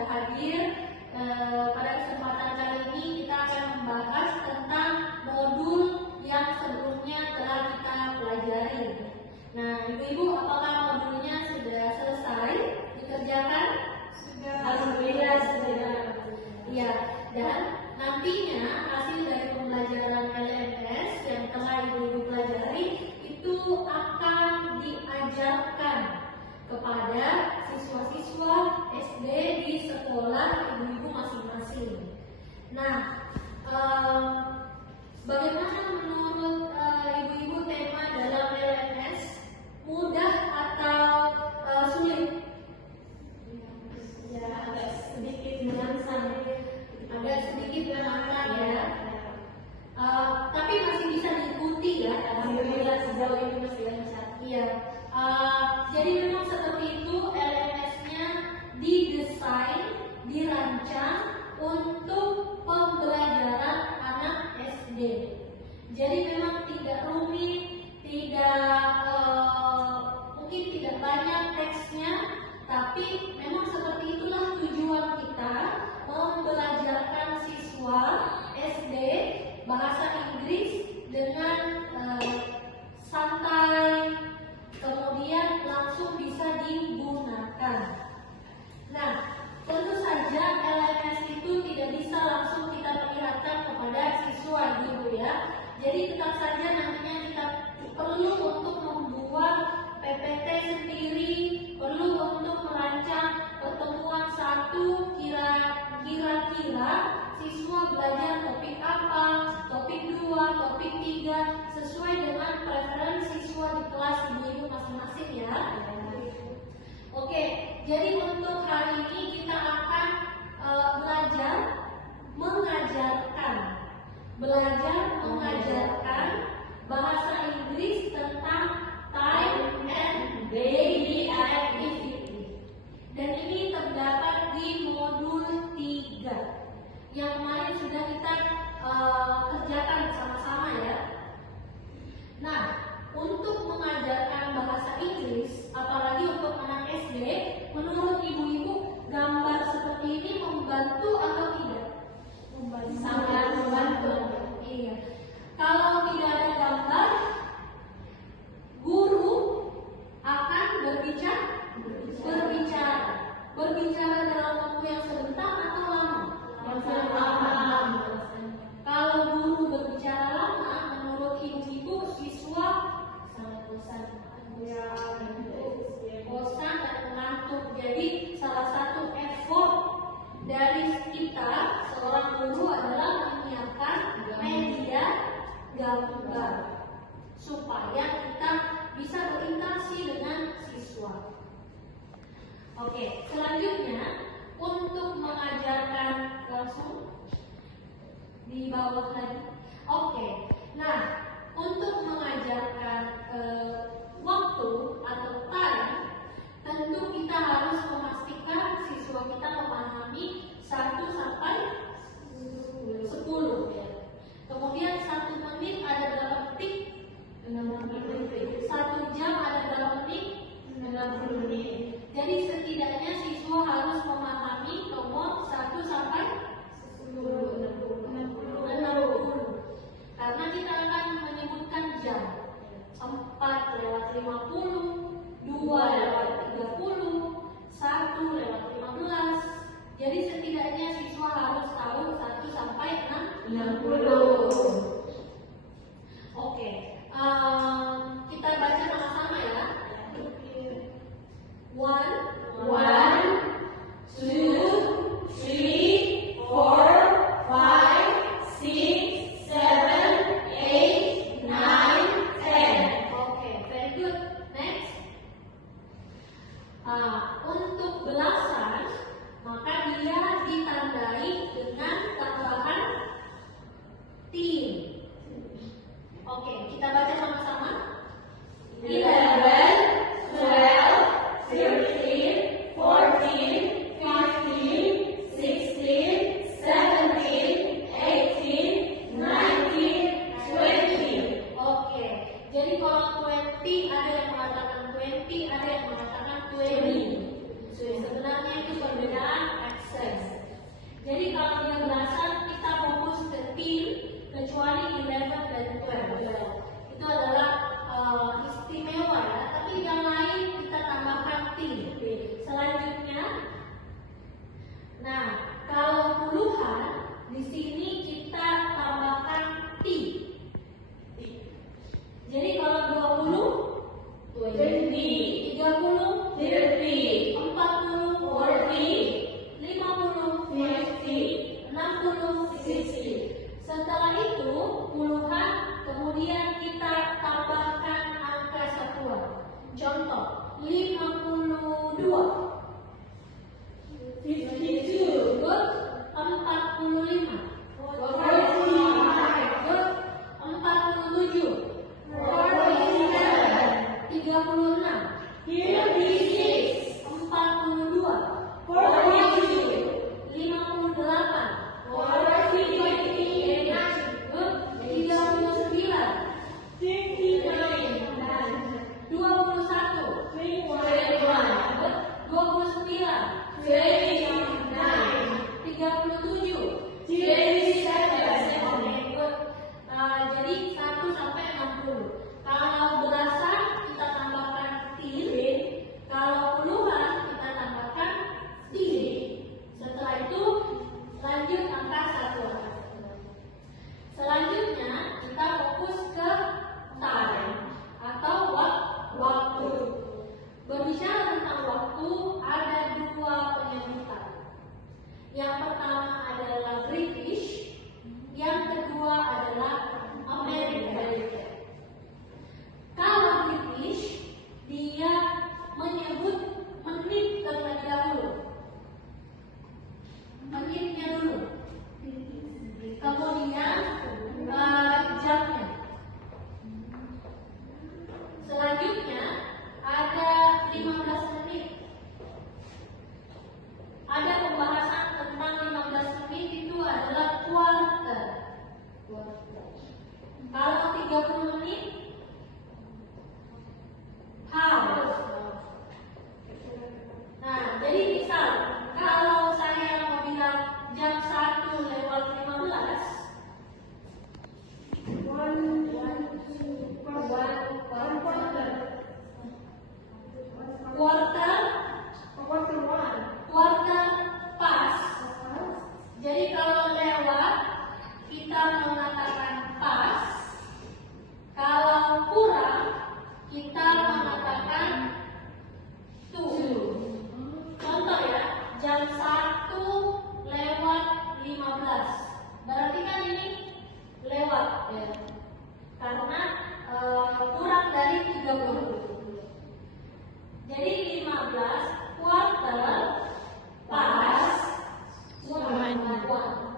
sudah hadir. Pada kesempatan kali ini kita akan membahas tentang modul yang sebelumnya telah kita pelajari. Nah, ibu-ibu, apakah modulnya sudah selesai dikerjakan? Sudah. Alhamdulillah sudah. Ya, dan nantinya hasil dari pembelajaran LMS yang telah ibu-ibu pelajari itu akan diajarkan kepada siswa-siswa SD di sekolah ibu-ibu masing-masing. Nah, bagaimana menurut ibu-ibu tema dalam LMS? Mudah atau sulit? Ya, agak sedikit menantang. Agak sedikit menantang ya. Tapi masih bisa diikuti ya. Alhamdulillah sejauh ini masih lancar. Iya. Jadi memang seperti itu LMS-nya didesain, dirancang untuk pembelajaran anak SD. Jadi memang tidak rumit, mungkin tidak banyak teksnya, tapi memang seperti itulah tujuan kita membelajarkan siswa SD bahasa Inggris dengan santai, kemudian langsung bisa digunakan. Nah, tentu saja LMS itu tidak bisa langsung kita perlihatkan kepada siswa gitu ya. Jadi tetap saja nantinya kita perlu untuk membuat PPT sendiri, perlu untuk merancang pertemuan satu, kira-kira siswa belajar topik apa, topik 2, topik 3, sesuai dengan preferensi siswa di kelas ibu-ibu masing-masing ya. Oke, jadi untuk hari ini kita akan belajar mengajarkan bahasa Inggris tentang time and daily activity. Dan ini terdapat di modul 3 yang kemarin sudah kita kerjakan sama-sama ya. Nah, untuk mengajarkan bahasa Inggris, apalagi untuk anak SD, menurut ibu-ibu gambar seperti ini membantu atau tidak? Sangat membantu. Iya. Kalau tidak ada gambar, guru akan berbicara dalam waktu yang sebentar atau lama? Lama. Kalau guru berbicara lama, menurut ibu-ibu siswa sangat bosan. Bosan dan mengantuk. Jadi salah satu effort dari kita seorang guru adalah menyiapkan media gambar supaya kita bisa berinteraksi dengan siswa. Oke, selanjutnya untuk mengajarkan langsung di bawah lagi. Oke, nah untuk mengajarkan waktu atau time, tentu kita harus memastikan siswa kita memahami 1 sampai 10 ya. Kemudian 1 menit ada berapa detik? 1 jam ada berapa menit? 60 menit. Jadi setidaknya siswa harus memahami nomor 1 sampai 60. Karena kita akan menyebutkan jam 4:50, 2:30, 1:15. Jadi setidaknya siswa harus tahu 1 sampai 60. Oke, kita baca sama-sama ya. 1, 2, 3, 4, 5, 6, 7, 8, 9, 10. Oke, very good. Next. Untuk belasan, maka dia ditandai dengan tambahan tim. Oke, kita baca sama-sama. 11, 12, 13, 14, 15, 16, 17, 18, 19, 20. Oke, jadi kalau 20 ada yang mengatakan 20, ada yang mengatakan 20. So, sebenarnya itu perbedaan accent. 1:15. Berarti kan ini lewat ya. Karena kurang dari 30. Jadi 15 quarter past 1.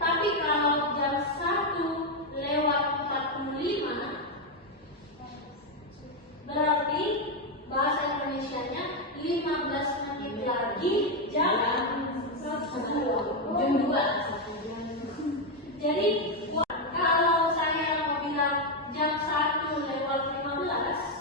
Tapi kalau jam 1:45 berarti bahasa Indonesianya 15 menit lagi jam 2. Jadi kalau saya mau bilang jam 1:15,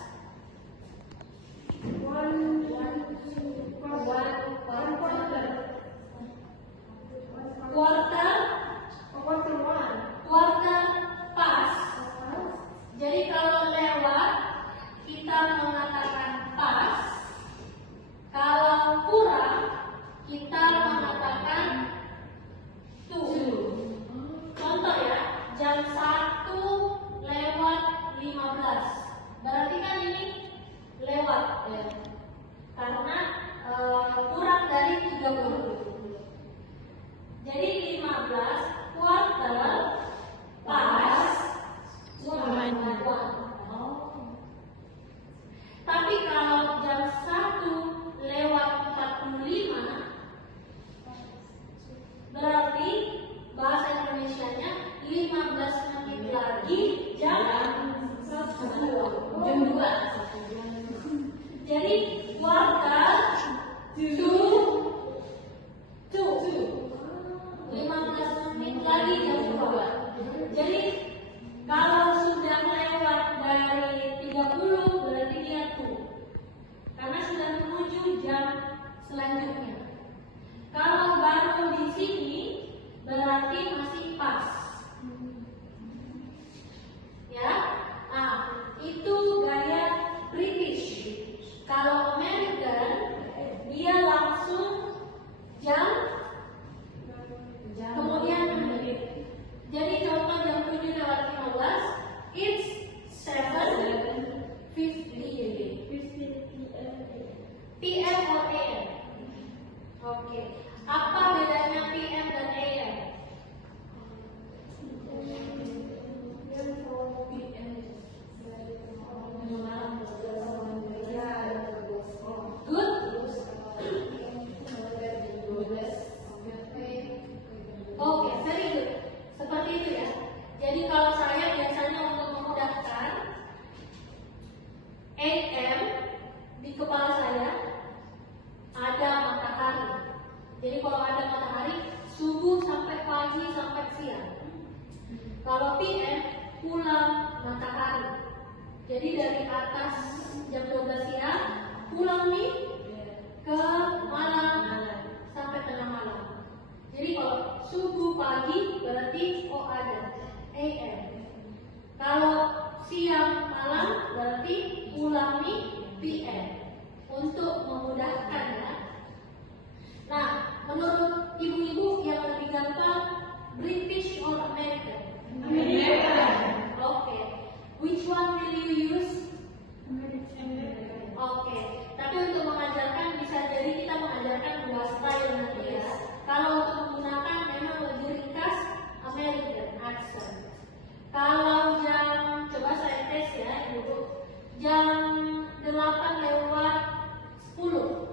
quarter past. Jadi kalau lewat kita mengatakan pas, kalau kurang kita mengatakan to. Contoh ya, jam 1:15. Berarti kan ini lewat ya. Karena kurang dari 30. Jadi 15 quarter past 1. Tapi kalau jam 1:45 berarti bahasa Indonesianya 15 menit lagi jam 2. Jadi quarter to 15 menit lagi jam 2. Jadi kalau sudah lewat dari 30 berarti dia tuh. Karena sudah menuju jam selanjutnya. Kalau baru di sini berarti masih pas. Ya. Nah, itu gaya British. Kalau American dia langsung jam kemudian menit. Jadi contoh jam 7:15, it's 7:50 PM or AM. Oke. Apa bedanya PM dan AM? Good. Oke, very good. Seperti itu ya. Jadi kalau saya biasanya untuk memudahkan AM di kepala saya ada matahari. Jadi kalau ada matahari subuh sampai pagi sampai siang. Kalau PM pulang matahari. Jadi dari atas jam 12 siang pulang nih ke malam sampai tengah malam. Jadi kalau subuh pagi berarti ada AM. Kalau siang malam berarti pulang nih PM. Untuk memudahkan ya. Nah, menurut ibu-ibu yang lebih gampang British or American? American. Okay. Which one will you use? American. Oke. Tapi untuk mengajarkan bisa jadi kita mengajarkan dua style nanti ya. Kalau untuk menggunakan memang lebih ringkas American accent. Kalau jam, coba saya tes ya ibu, jam 8:10.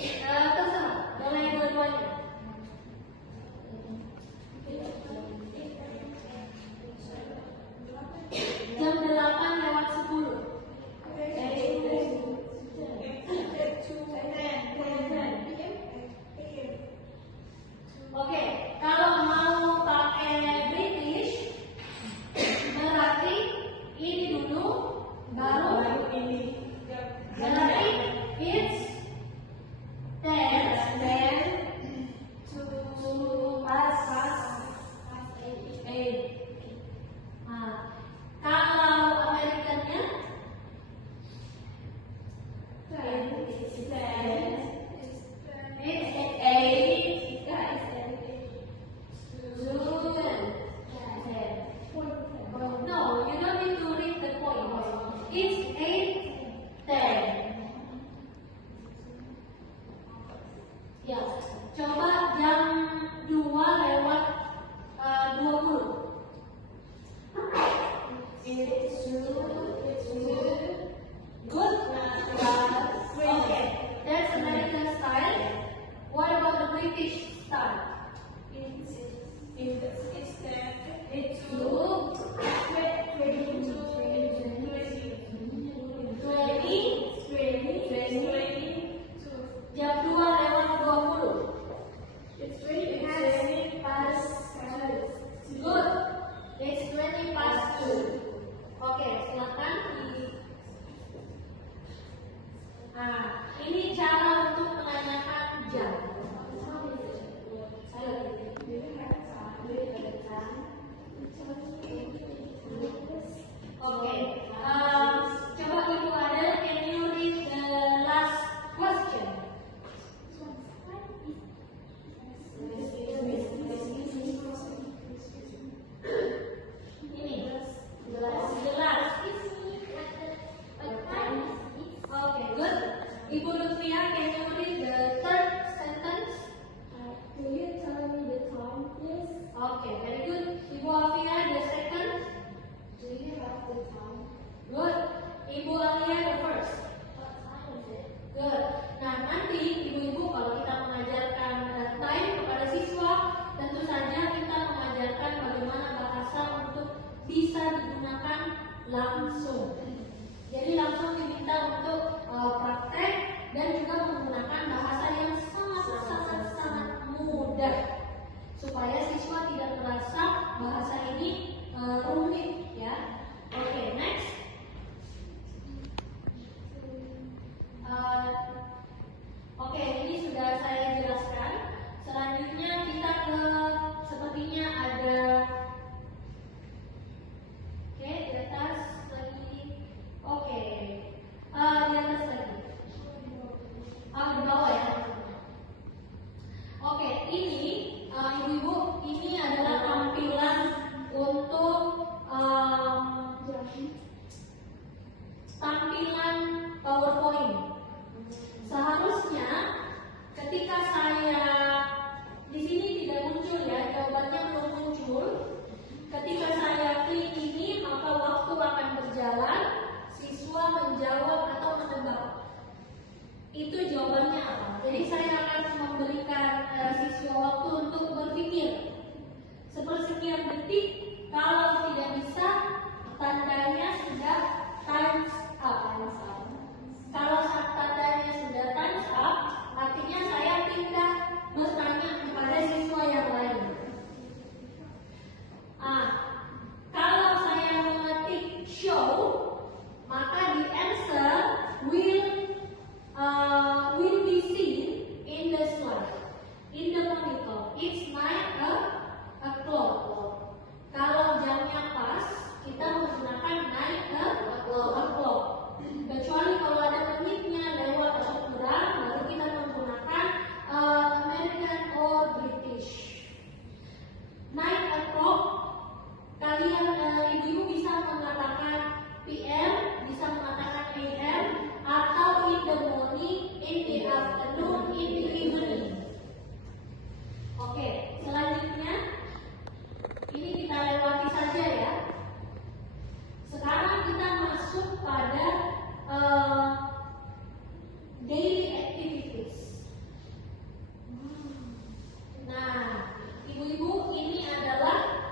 Terserah, boleh dua-duanya. Jam 8:10. Oke, kalau mau pakai British berarti ini tampilan PowerPoint. Seharusnya ketika saya di sini tidak muncul ya, jawabannya belum muncul. Ketika saya klik ini, maka waktu akan berjalan, siswa menjawab atau menebak. Itu jawabannya apa? Jadi saya akan memberikan siswa waktu untuk berpikir sepersekian detik. Kalau tidak bisa, tandanya sudah times up. Kalau tandanya sudah times up, artinya saya pindah bertanya kepada siswa yang lain. Kalau saya mengetik show, maka the answer will be seen in the slide, in the monitor. It's 9 o'clock. Kalau jamnya pas, kita menggunakan 9 o'clock. Kecuali kalau ada menitnya lewat atau kurang, baru kita menggunakan American or British. 9 o'clock, kalian ibu-ibu bisa mengatakan PM, bisa mengatakan AM, atau in the morning, in the afternoon, in the evening. Oke, selanjutnya ini kita lewati saja ya. Sekarang kita masuk pada daily activities. Nah, ibu-ibu, ini adalah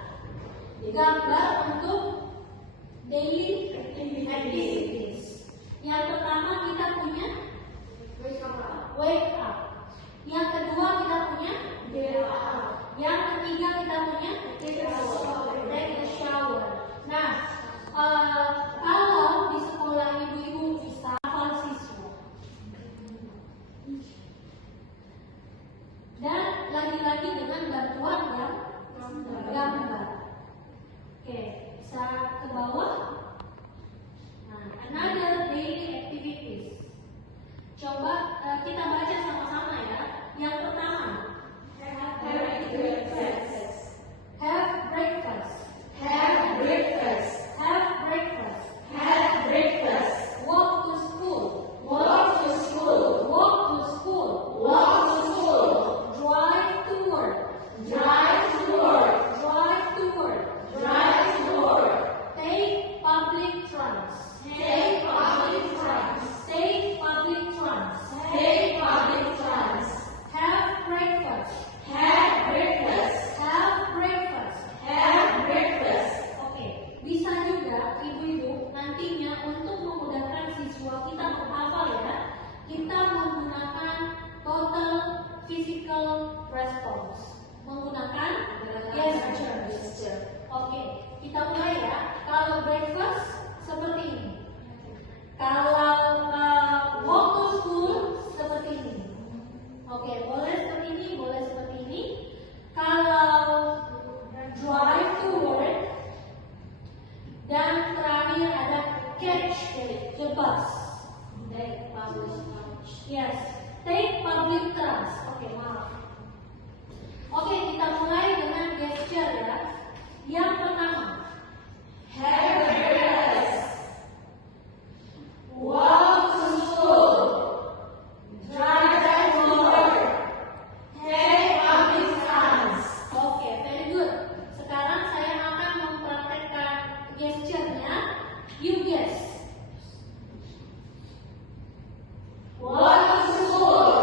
gambar untuk daily activities. Yang pertama kita punya wake up. Yang kedua kita punya get up. Yang ketiga kita punya take a shower. Nah, kalau di sekolah ibu-ibu bisa hafal siswa. Dan lagi-lagi dengan bantuan gambar. Oke, bisa ke bawah. Nah, another daily activities. Coba kita baca sama-sama ya. Yang pertama, have breakfast. Have breakfast. Have breakfast. Have breakfast. Have breakfast. Walk to school. Walk to school. Walk to school. Walk to school. Drive to work. Drive to work. Drive to work. Drive to work. Take public trans. Take public trans. Take public trans. Take public trans. Have breakfast. Have breakfast. Have breakfast. Have breakfast. Oke, bisa juga ibu-ibu nantinya untuk memudahkan siswa kita menghafal ya, kita menggunakan total physical response, menggunakan gesture. Oke, kita mulai ya. Kalau breakfast seperti ini. Kalau walk to school seperti ini. Oke, boleh seperti ini, boleh seperti ini. Kalau drive to work, dan terakhir ada catch the bus. Take public transport. Yes, take public transport. Oke, maaf. Oke, kita mulai dengan gesture ya. Yang pertama, Have breakfast. Walk to school. Drive to work. Take public trans. oke, very good. Sekarang saya akan mempraktekkan gesture-nya. You guess. Walk to school.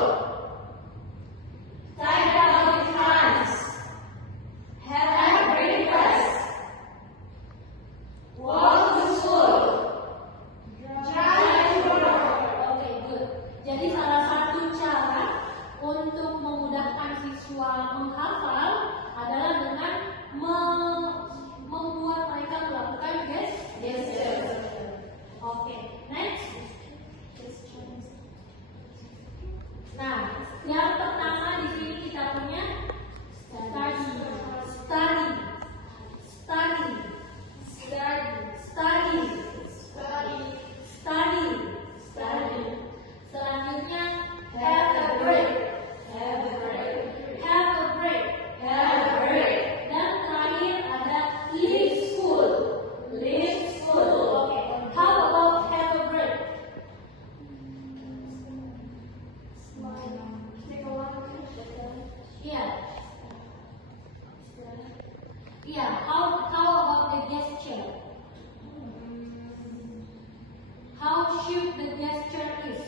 should the gesture is?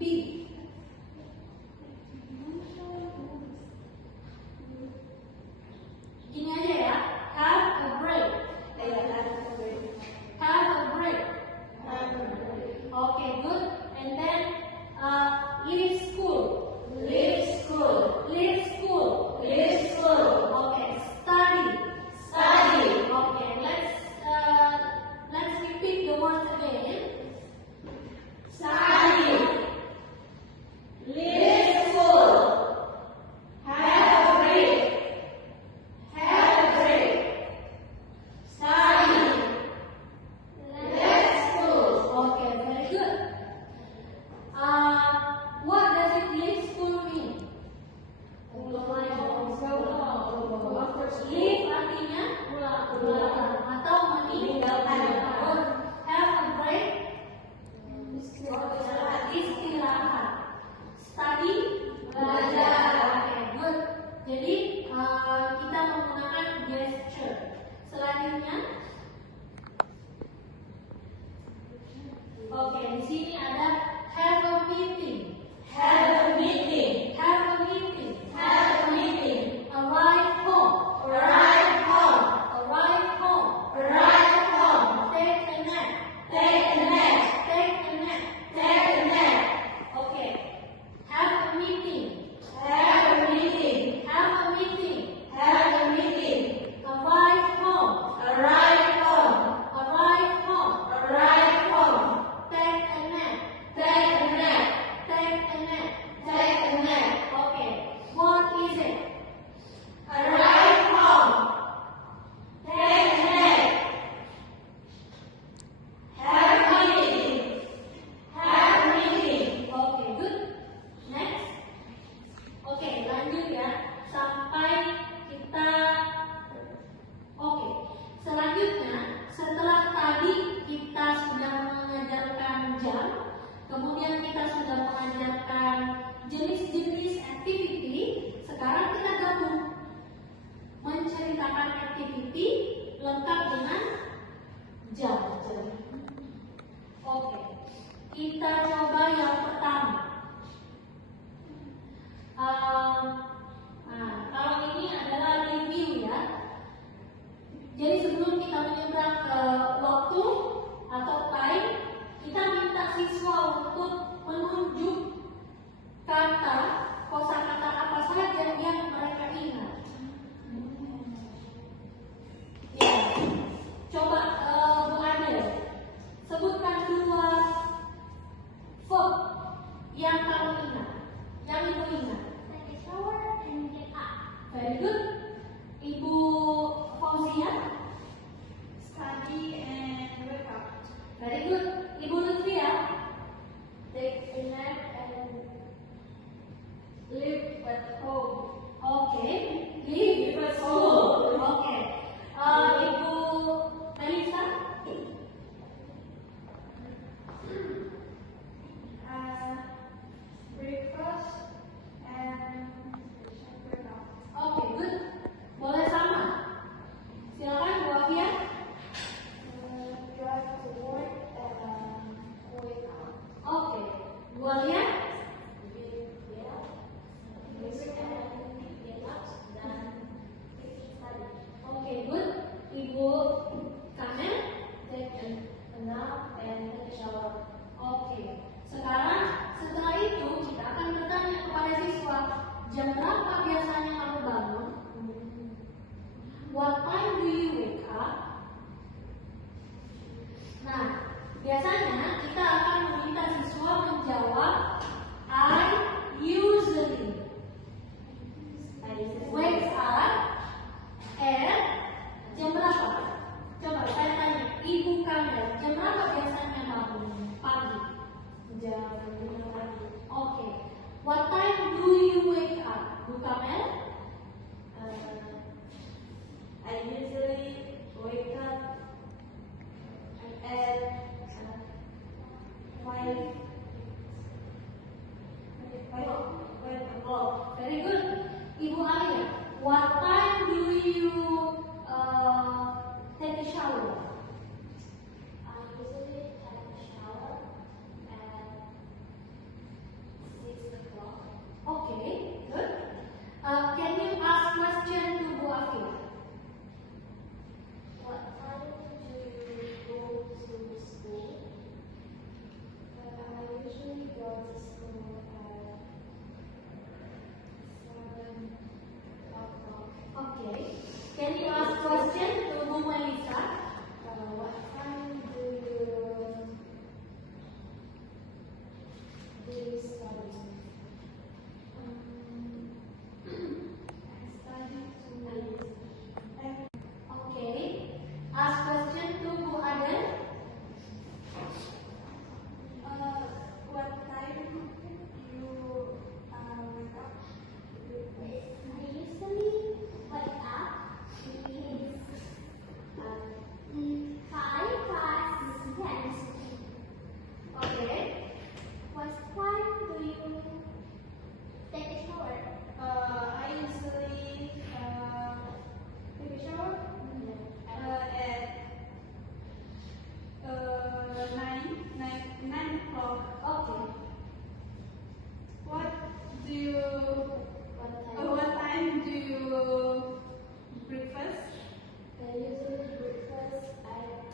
B. Gini aja ya. Have a break. Have a break. Okay, good. And then leave school. Leave school. Leave school. Leave school. Okay, study. Study. Okay, let's repeat the words again. Study. Leave school. Have a break. Have a break. Study. Leave school. Okay, very good. What does it leave school mean? Leave artinya pulang atau meninggalkan. Have a break. Istirahat. Study. Belajar. Okay, good. Jadi kita menggunakan gesture. Selanjutnya, oke, di sini ada have a meeting. Have a meeting. Have a meeting. Have a meeting. Arrive home. Arrive home. Arrive home. Arrive home. Take a nap. Take a nap. Take a nap. Take a nap. Okay. Have a meeting. Have a meeting. Have a meeting. Have a meeting. Arrive home. Arrive home. Arrive home. Arrive home. Take a nap. Take a nap. Take a nap. Take a nap. Okay. What is it? Arrive home. Take a nap. Have a meeting. Have a meeting. Okay, good. Next. Oke, lanjut ya. Sampai kita. Oke. Selanjutnya, setelah tadi kita sudah mengajarkan jam, kemudian kita sudah mengajarkan jenis-jenis activity, sekarang kita gabung menceritakan activity lengkap dengan jam. Oke. Kita coba yang pertama. Kalau ini adalah review ya. Jadi sebelum kita menyeberang ke waktu atau time, kita minta siswa untuk menunjuk kata, kosakata apa saja yang mereka ingat. Ya, coba Bu Adel, sebutkan 2 verb yang kamu ingat, yang Ibu ingat. Take a shower and get up. Very good. Ibu Fauzia. Study and wake up. Very good. Ibu Lutfia. Take a nap and live at home. Okay. Leave at school. Okay. Ibu Melissa. Breakfast and wake up. Okay, good. Boleh sama. Silakan Bu Afia. Drive to work and wake up. Okay. Bu Alia. Get up. Get up dan study. Okay, good. Ibu Kamel. Take a nap and take a shower. Oke. Sekarang setelah itu kita akan bertanya kepada siswa, jam berapa biasanya kamu bangun? What time do you wake up? Nah, biasanya kita akan meminta siswa menjawab go to school at 7:00. Okay. Can you ask question to Bu Melissa? What time do you study? I study 2 days. Okay. Ask question to Bu Adel. What time you wake up? I usually wake up is 5 past 10. Okay. What time do you take a shower? I usually take a shower at 9 o'clock. Okay. What do you? What What time do you breakfast? I usually breakfast at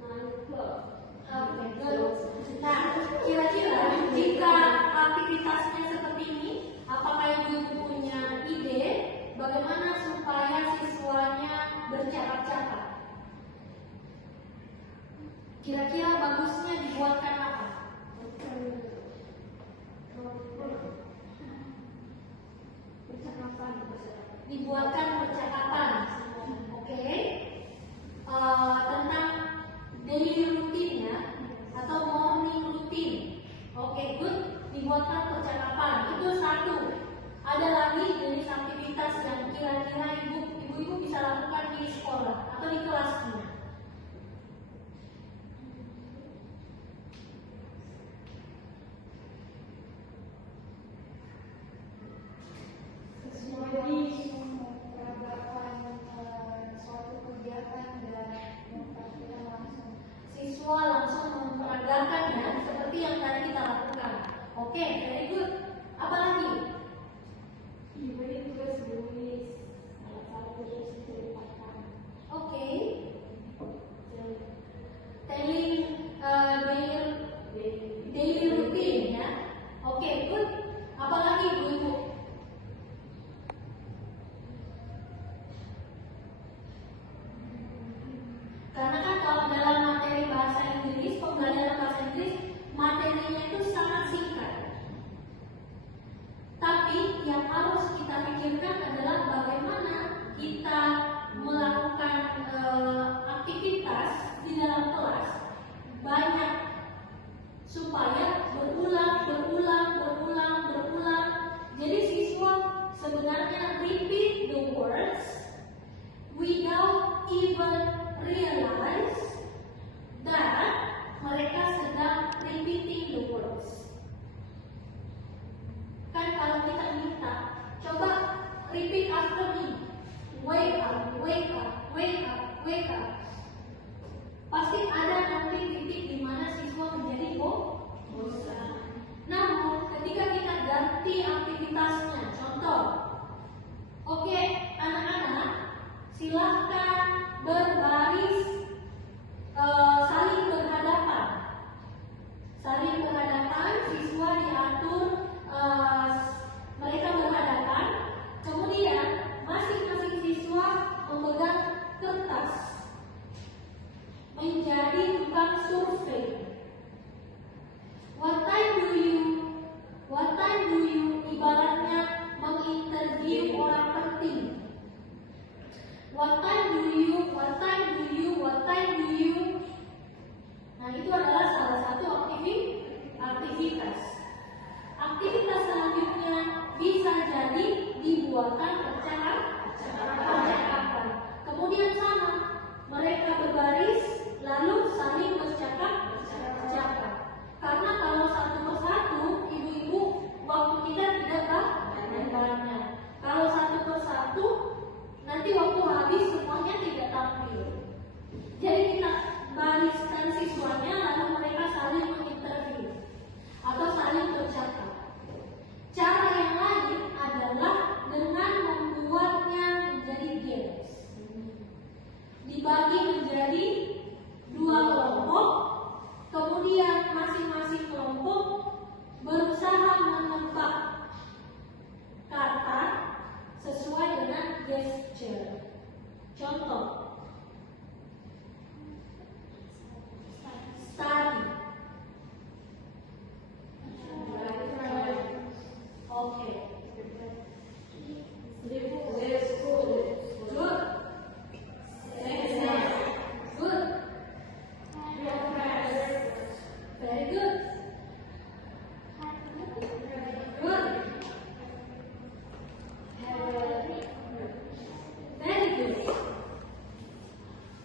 9 o'clock. Oke, good. Nah, kira-kira jika aktivitasnya seperti ini, apakah Ibu punya ide bagaimana supaya siswanya bercakap-cakap? Kira-kira bagusnya dibuatkan apa? Dibuatkan percakapan. Oke. Tentang daily routine-nya atau morning routine. Oke, good. Dibuatkan percakapan. Itu satu. Ada lagi jenis aktivitas yang kira-kira ibu-ibu bisa lakukan di sekolah atau di kelasnya. Jadi memperagakan suatu kegiatan dan mempraktikkan langsung. Siswa langsung memperagakannya seperti yang tadi kita lakukan. Oke, very good. Apa lagi? Diberi tugas menulis salah satu tugas itu dipatahkan. Oke. Telling their daily routine ya. Oke, good. Apa lagi ibu-ibu? Karena kan kalau dalam materi bahasa Inggris, pembelajaran bahasa Inggris, materinya itu sangat singkat. Tapi yang harus kita pikirkan adalah bagaimana kita melakukan aktivitas di dalam kelas banyak supaya berulang. Jadi siswa sebenarnya repeat the words without even realize that mereka sedang repeating the words. Kan kalau kita minta, coba repeat after me. Wake up, wake up, wake up, wake up. Pasti ada nanti titik di mana siswa menjadi bosan. Namun ketika kita ganti aktivitasnya, contoh, oke, anak-anak silahkan berbaris, saling berhadapan. Siswa diatur mereka berhadapan. Kemudian masing-masing siswa memegang kertas menjadi tukang survei. What time do you ibaratnya menginterview orang penting. What time do you? Nah, itu adalah salah satu aktivitas. Aktivitas selanjutnya bisa jadi dibuatkan percakapan. Kemudian sama, mereka berbaris lalu saling bercakap. Karena kalau satu persatu, ibu-ibu, waktu kita tidak banyak. Kalau satu persatu, nanti waktu habis semuanya tidak tampil. Jadi kita bariskan siswanya lalu mereka saling menginterview atau saling bercakap. Cara yang lain adalah dengan membuatnya menjadi games. Dibagi menjadi 2 kelompok, kemudian masing-masing kelompok berusaha menebak kata sesuai dengan gesture. Contoh, study. Oke. Good. Good. Very good. Good. Very good.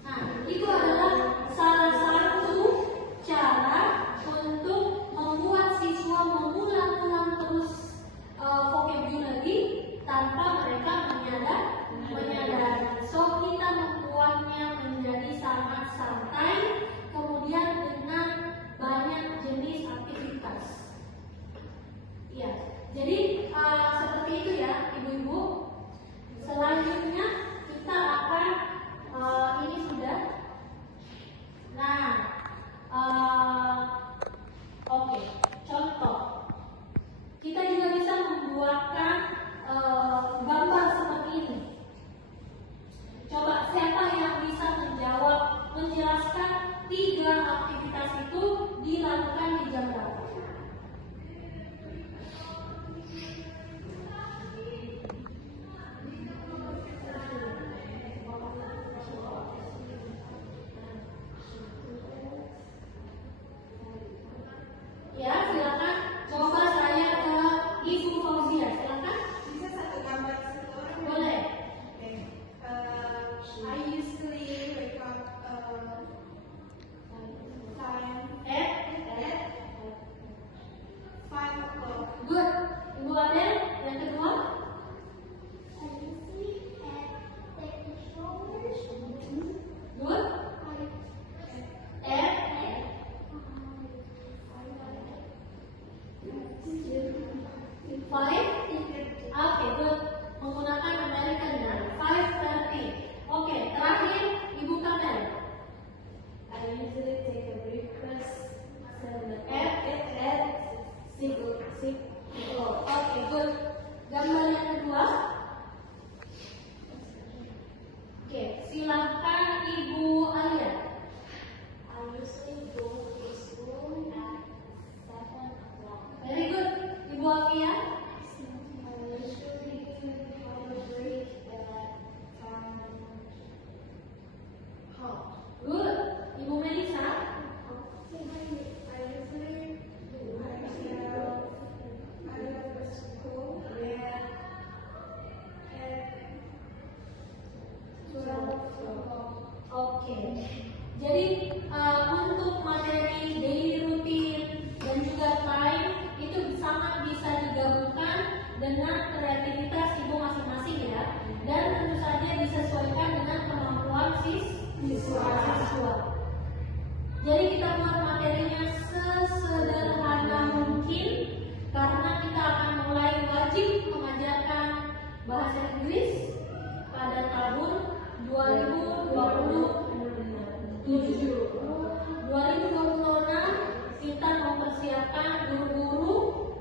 Nah, itu adalah salah satu cara untuk membuat siswa mengulang-ulang terus vocabulary tanpa mereka menyadari. So kita membuatnya menjadi sangat santai, kemudian dengan banyak jenis aktivitas. Ya, jadi seperti itu ya, ibu-ibu. Selanjutnya kita akan ini sudah. Nah, oke. Contoh, kita juga bisa membuatkan gambar seperti ini. Coba siapa yang bisa menjelaskan 3 aktivitas itu dilakukan di jam berapa? Ya, silakan. Coba saya ke Ibu Fauzia, silakan. Bisa satu gambar satu orang? Boleh. Okay. I usually wake up time at 5 o'clock. Good. Ibu Adel, yang kedua. Good. At 5. Oke, good. Menggunakan American ya. 5:30. Oke, terakhir Ibu Kamel. I usually take a breakfast At 6. Oke, good. Gambar yang kedua. Oke, silahkan Ibu Alia. I usually go to school at 7 o'clock. Very good. Ibu Afia. I usually have a break at 10 o'clock. Good. Ibu Melisa. I usually I have a school at 12 o'clock. Oke. Jadi untuk materi daily routine dan juga time itu sangat bisa digabungkan dengan kreativitas ibu masing-masing ya. Dan tentu saja disesuaikan dengan kemampuan siswa. Jadi kita buat materinya sesederhana mungkin karena kita akan mulai wajib mengajarkan bahasa Inggris pada tahun 2027. 2026 kita mempersiapkan guru-guru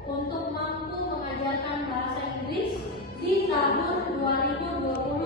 untuk mampu mengajarkan bahasa Inggris di tahun 2027.